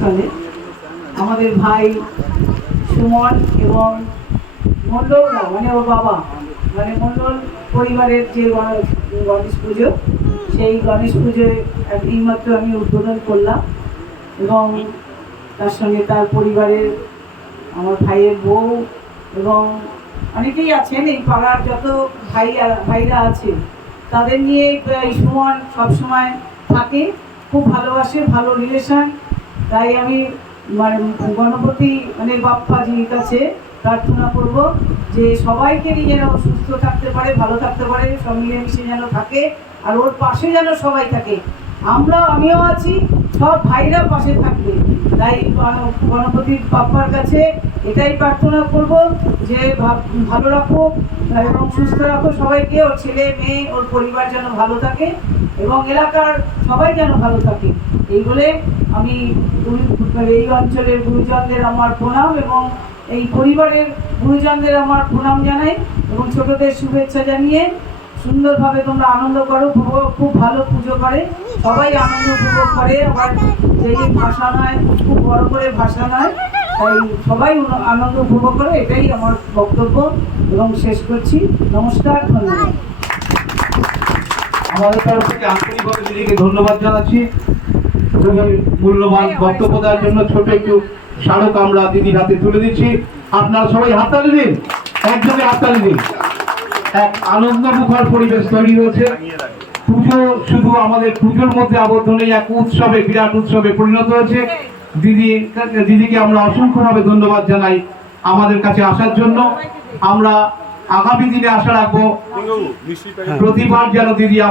সালে আমাদের ভাই সুমন এবং মন্ডল মানে ওর বাবা মানে মন্ডল পরিবারের যে গণেশ পুজো, সেই গণেশ পুজোয় এইমাত্র আমি উদ্বোধন করলাম এবং তার সঙ্গে তার পরিবারের আমার ভাইয়ের বউ এবং অনেকেই আছেন এই পাড়ার যত ভাইরা আছে তাদের নিয়ে সুমন সবসময় থাকে, খুব ভালোবাসে, ভালো রিলেশন। তাই আমি গণপতি মানে বাপ্পাজির কাছে প্রার্থনা করব যে সবাইকে নিয়ে যেন সুস্থ থাকতে পারে, ভালো থাকতে পারে, সব মিলেমিশে যেন থাকে, আর ওর পাশে যেন সবাই থাকে। আমিও আছি, সব ভাইরা পাশে থাকবে। তাই গণপতি বাপ্পার কাছে এটাই প্রার্থনা করব যে ভালো রাখো এবং সুস্থ রাখো সবাইকে, ওর ছেলে মেয়ে ওর পরিবার যেন ভালো থাকে এবং এলাকার সবাই যেন ভালো থাকে। এই বলে আমি এই অঞ্চলের গুরুজনদের আমার প্রণাম এবং এই পরিবারের গুরুজনদের আমার প্রণাম জানাই এবং ছোটদের শুভেচ্ছা জানিয়ে সুন্দরভাবে তোমরা আনন্দ করো। খুব ভালো পুজো করে, সবাই আনন্দ উপভোগ করে। আবার যেই ভাষা নয়, খুব বড় করে ভাষা নয়, তাই সবাই আনন্দ উপভোগ করে, এটাই আমার বক্তব্য এবং শেষ করছি। নমস্কার, ধন্যবাদ। আমাদের তরফ থেকে আন্তরিকভাবে দিদিকে ধন্যবাদ জানাচ্ছি মূল্যবান বক্তব্য দেওয়ার জন্য। ছোট একটু স্মারক আমরা দিদির হাতে তুলে দিচ্ছি, আপনারা সবাই হাততালি দিন, একযোগে হাততালি দিন। এক আনন্দমুখর পরিবেশ তৈরি হয়েছে। পুজো শুধু আমাদের পুজোর মধ্যে আবদ্ধ নেই, এক উৎসবে, বিরাট উৎসবে পরিণত হয়েছে। দিদিকে আমরা অসংখ্যভাবে ধন্যবাদ জানাই আমাদের কাছে আসার জন্য। আমরা আগামী দিনে আশা রাখবো প্রতিবার যেন দিদি